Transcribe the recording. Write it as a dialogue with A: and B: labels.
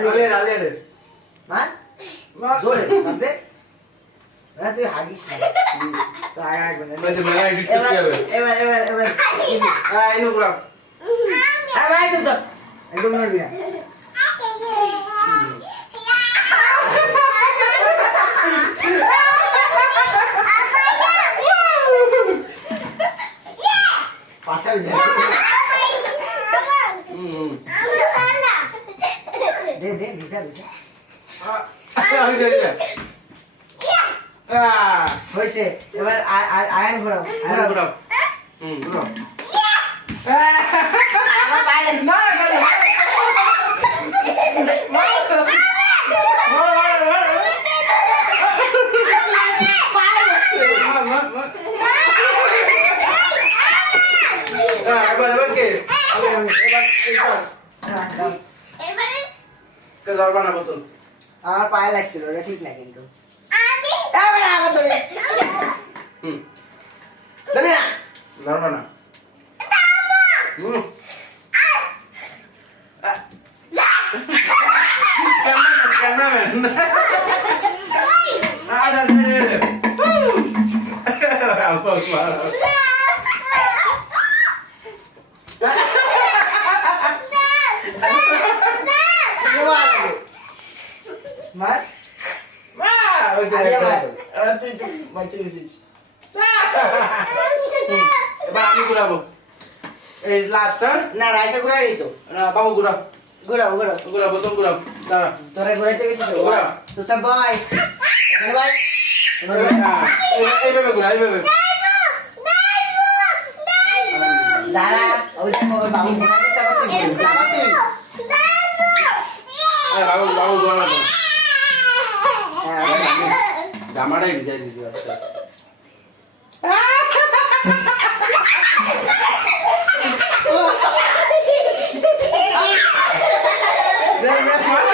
A: আলিয়া মারো
B: আলিয়া আলিয়া। আলিয়া রে মার জোরে
A: সামনে। না তুই হাগিস না। তো আয় আয় বলে মানে
B: মেলা এডিট করতে হবে?
A: এবার এবার এবার।
B: হ্যাঁ
A: আয় ভাই তো তো একদম নড়বি না। পাছাল যায়
B: হুম।
A: 네, 네, 미사, 미사.
B: 아, 아, 이제, 이제. 야!
A: 벌써, 이번, 아, 아, 아양 보라고. 아양
B: 보라고. 응, 보라고. 야! 아, 빨리, 말, 빨리. Ah, agora vai o quê?
A: Agora vai o quê?
B: কে ধরবা না বোতল
A: আমার পায়ে লাগছিল ওটা ঠিক না কিন্তু। এবার আবার ধরে।
B: হুম।
A: ধরে না।
B: ধরবা না হুম। ক্যামেরাম্যান রে রে আপস
A: মার
B: মার ওই
A: তুই তো বাঁচে গেছিস
B: এবার আমি ঘুরাবো এই লাস্ট
A: না রাইটা ঘুরাই দিত
B: বাবু ঘুরাও
A: ঘুরাও ঘুরাও
B: ঘুরাবো তুমি ঘুরাও দাঁড়া
A: তোরা ঘুরাইতে গেছিস ঘুরা। তো সব
B: হ্যাঁ, এই- এইভাবে ঘুরা এইভাবে
A: দাঁড়া ওই দেখো বাবু ঘুরাই তারপর তুই ঘুরবি। তারপর তুই
B: আরে বাবু ঘুরাবো না হ্যাঁ। ગામાડા વિદાય દીધી આપશે Yeah, yeah, yeah.